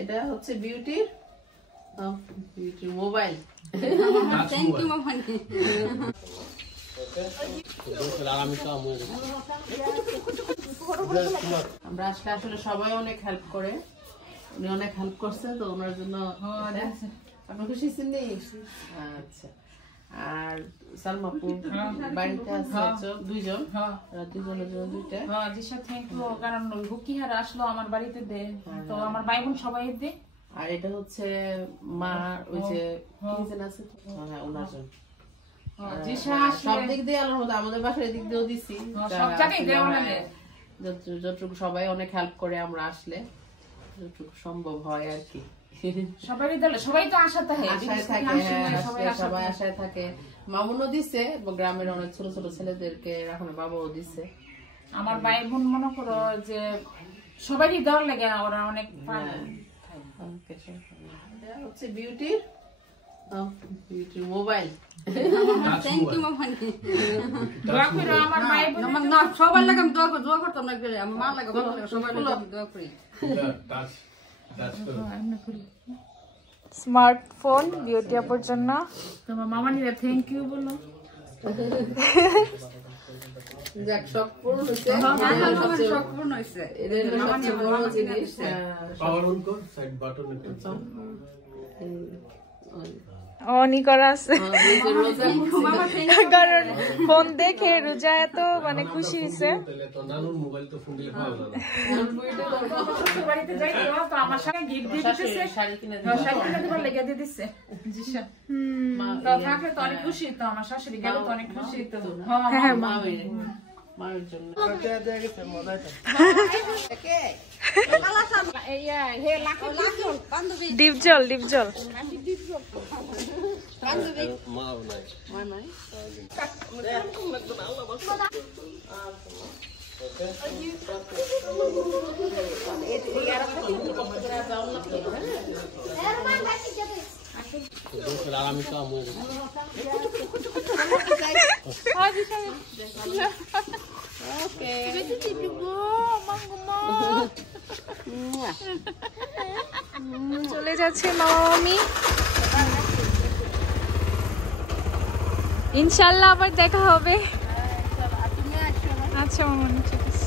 এটা হচ্ছে বিউটির mobile. Thank you মামা। আমরা আসলে সবাই অনেক হেল্প করে, উনি অনেক হেল্প করছে, তো ওনার জন্য আপনি খুশি ছিলেন? আচ্ছা। আর সালমাপু বাড়িতে আছে দুইজন, দুইজনের জন্য দুইটা। জি স্যার, থ্যাংক ইউ। কারণ হুকিহারা আসলো আমার বাড়িতে দে, তো আমার ভাই বোন সবাই দে। আর এটা হচ্ছে মা, ওই যে আছে, হ্যাঁ ওনার জন্য। সব দিক দিয়ে আল্লাহর আমাদের বাসার দিক দিয়েও দিছি, যতটুকু সবাই অনেক হেল্প করে আমরা আসলে যতটুকু সম্ভব হয় আর কি। সবাই তো আশায় থাকে, সবাই আশায় থাকে। মামুনও দিছে, গ্রামের অনেক ছোট ছোট ছেলেদেরকে এখন বাবাও দিছে। আমার ভাই বোন মনে করো যে সবারই দেওয়ার লাগে, ওরা অনেক হচ্ছে বিউটির মোবাইল। থ্যাংক ইউ মামা। দোয়া করো আমার ভাই বোন। না সবার লাগে আমি দোয়া করতাম না, আমার মা লাগে ভালো লাগে, সবার লাগে আমি দোয়া করি। স্মার্টফোন বিউটি আপুর জন্য। তোমার মামা নিরা থ্যাংক ইউ বলো। যাক, সব পূর্ণ হয়েছে, সব পূর্ণ হয়েছে। এদের সবচেয়ে বড় জিনিস পাওয়ার অন কর, সাইড বাটন একটু অনই করা আছে, কারণ ফোন দেখে রোজা এত মানে খুশি হয়েছে। নানুর মোবাইল তো ফোন দিলে পাওয়া যাবে। বাড়িতে যাই তো আমার সাথে গিফট দিয়ে দিতেছে, শাড়ি কিনে দেবার লেগে দিয়ে দিচ্ছে। জি স্যার, তো থাকলে তো অনেক খুশি, তো আমার শাশুড়ি গেল তো অনেক খুশি। তো হ্যাঁ মায়ের জন্য ডিপজল ডিপজল চলে যাচ্ছে মামা মামি। ইনশাল্লাহ আবার দেখা হবে। আচ্ছা মামা, ঠিক আছে।